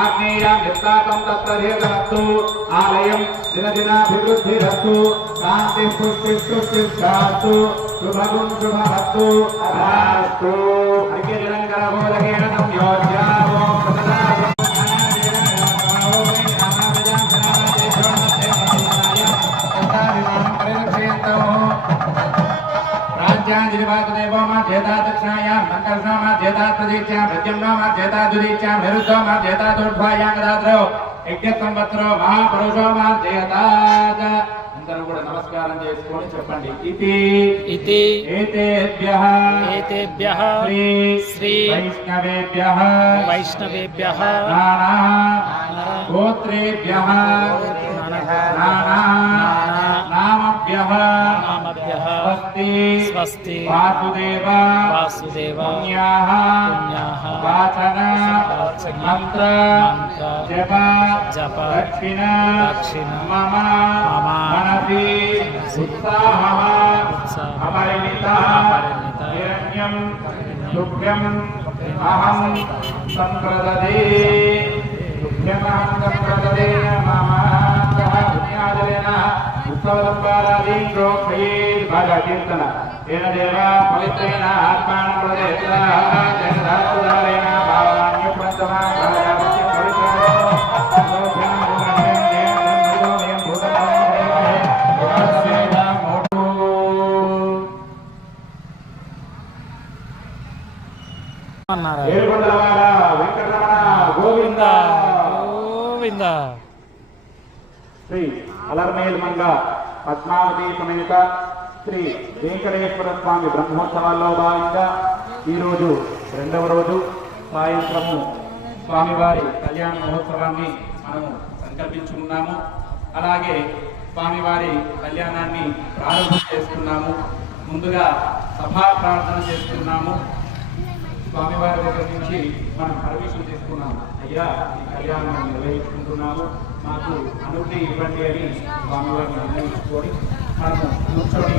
ఆగ్నేయం నిర్తాతం తత్రధీరస్తు ఆలయం దినదినాభివృద్ధిరస్తు శాంతి పుష్టిస్తు శుభగుం శుభమస్తు అస్తు అర్ఘ్యజలంకరబోధకేన సంయోజ్యావో ప్రసదావో राज्यादिवादेवो मा जेता दक्षिणायां संकल्पना मा जेता प्रदीक्षा प्रत्यम्ना मा जेता दुदीक्षा विरुद्धो मा जेता दोर्ध्वायां गदाद्रो यज्ञ संवत्सरो महापुरुषो मा जेताज అందరూ కూడా నమస్కారం చేసుకొని చెప్పండి ఇతి ఇతి ఏతేభ్యః ఏతేభ్యః శ్రీ శ్రీ వైష్ణవేభ్యః వైష్ణవేభ్యః నానా గోత్రేభ్యః నానా నామభ్యః స్వస్తి స్వస్తి వాసుదేవ వాసుదేవ పుణ్యాః వాచన మంత్ర జప దక్షిణ మమ మనసి ఉత్సాహః అపరిమితః హిరణ్యం దుఃఖ్యం అహం సంప్రదదే దుఃఖ్యమహం సంప్రదదే మమ పుణ్యాజలేన ఉత్సవదంబారాదీన్ ప్రోక్షయేద్ బాగా కీర్తన ఏన దేవ పవిత్రేణ ఆత్మానం ప్రదేశ జగదాత్మదారేణ భావాన్య పంచమా భాగావత్యం పవిత్రమో సోభ్యం భూమన్యం దేవం నిర్దోమయం భూతమోమయం భూతమేన మోటు అన్నారు. ఏడుకొండలవాడ వెంకటరమణ గోవింద గోవింద. శ్రీ అలర్మేల్ మంగ పద్మావతి సమేత శ్రీ వెంకటేశ్వర స్వామి బ్రహ్మోత్సవాల్లో భాగంగా ఈరోజు రెండవ రోజు సాయంత్రము స్వామివారి కళ్యాణ మహోత్సవాన్ని మనము సంకల్పించుకున్నాము. అలాగే స్వామివారి కళ్యాణాన్ని ప్రారంభం చేసుకున్నాము. ముందుగా సభా ప్రార్థన చేసుకున్నాము. స్వామివారి దగ్గర నుంచి మనం పర్మిషన్ తీసుకున్నాము. అయ్యా ఈ కళ్యాణం నిర్వహించుకుంటున్నాము, మాకు అనుమతి ఇవ్వండి అని స్వామివారిని నిర్ణయించుకొని మనము కూర్చొని